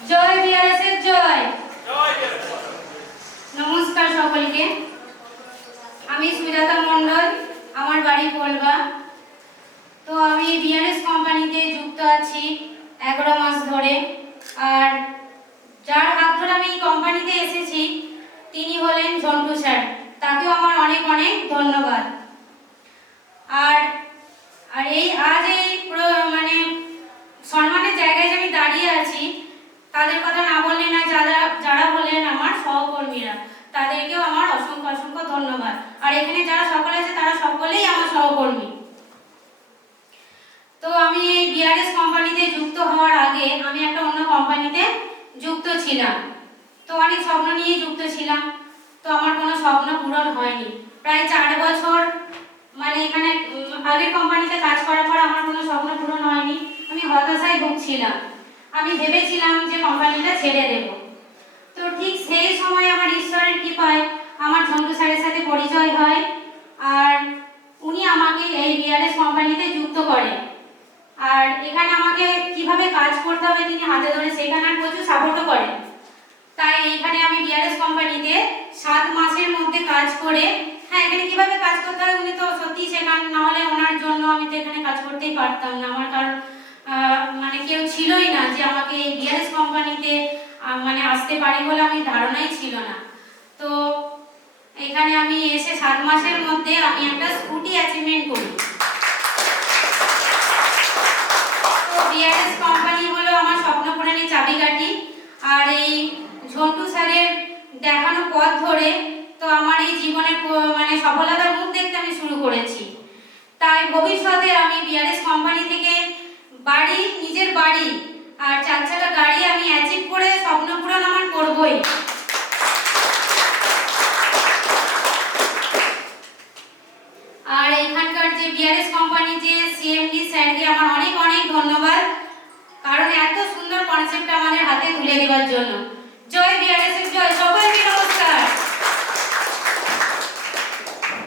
জয় বিআরএসের জয়। নমস্কার সকলকে। আমি সুজাতা মণ্ডল, আমার বাড়ি পোলবা। তো আমি বিআরএস কোম্পানিতে যুক্ত আছি 11 মাস ধরে। আর যার হাত ধরে আমি এই কোম্পানিতে এসেছি তিনি হলেন ঝন্টু স্যার, তাকেও আমার অনেক অনেক ধন্যবাদ। আর আর এই আজ এই মানে সম্মানের জায়গায় যে আমি দাঁড়িয়ে আছি তাদের কথা না বললে না, যারা হলেন আমার সহকর্মীরা, তাদেরকেও আমার অসংখ্য অসংখ্য ধন্যবাদ। আর এখানে যারা সকলে আছে তারা সকলেই আমার সহকর্মী। তো আমি এই বিআরএস কোম্পানিতে যুক্ত হওয়ার আগে আমি একটা অন্য কোম্পানিতে যুক্ত ছিলাম। তো অনেক স্বপ্ন নিয়ে যুক্ত ছিলাম, তো আমার কোনো স্বপ্ন পূরণ হয়নি। প্রায় 4 বছর মানে এখানে আগের কোম্পানিতে কাজ করার পর আমার কোনো স্বপ্ন পূরণ হয়নি। আমি হতাশায় ভুগছিলাম। আমি ভেবেছিলাম যে কোম্পানিটা ছেড়ে দেব। তো ঠিক সেই সময় আমার ঈশ্বরের কৃপায় আমার ঝন্টু স্যারের সাথে পরিচয় হয়, আর উনি আমাকে এই বিআরএস কোম্পানিতে যুক্ত করেন। আর এখানে আমাকে কিভাবে কাজ করতে হবে তিনি হাতে ধরে শেখানোর প্রচুর সাপোর্টও করেন। তাই এখানে আমি বিআরএস কোম্পানিতে 7 মাসের মধ্যে কাজ করে, হ্যাঁ এখানে কিভাবে কাজ করতে হয় উনি তো সত্যি শেখান, না হলে ওনার জন্য আমি তো এখানে কাজ করতেই পারতাম না। আমার কারণ মানে কেউ ছিলই না যে আমাকে এই বিআরএস কোম্পানিতে মানে আসতে পারি বলে আমি ধারণাই ছিল না। তো এখানে আমি এসে 7 মাসের মধ্যে আমি একটা স্কুটি অ্যাচিভমেন্ট করি। তো বিআরএস কোম্পানি হলো আমার স্বপ্ন পূরণের চাবিকাঠি। আর এই ঝন্টু স্যারের দেখানো পথ ধরে তো আমার এই জীবনের মানে সফলতার মুখ দেখতে আমি শুরু করেছি। তাই ভবিষ্যতে আমি বিআরএস কোম্পানি থেকে নিজের বাড়ি আর 4 চাকা গাড়ি আমি অ্যাচিভ করে স্বপ্ন পূরণ আমার করবই। আর এখানকার যে বিআরএস কোম্পানি যে সিএমডি স্যারকে আমার অনেক অনেক ধন্যবাদ, কারণ এত সুন্দর কনসেপ্ট আমাদের হাতে তুলে দেওয়ার জন্য।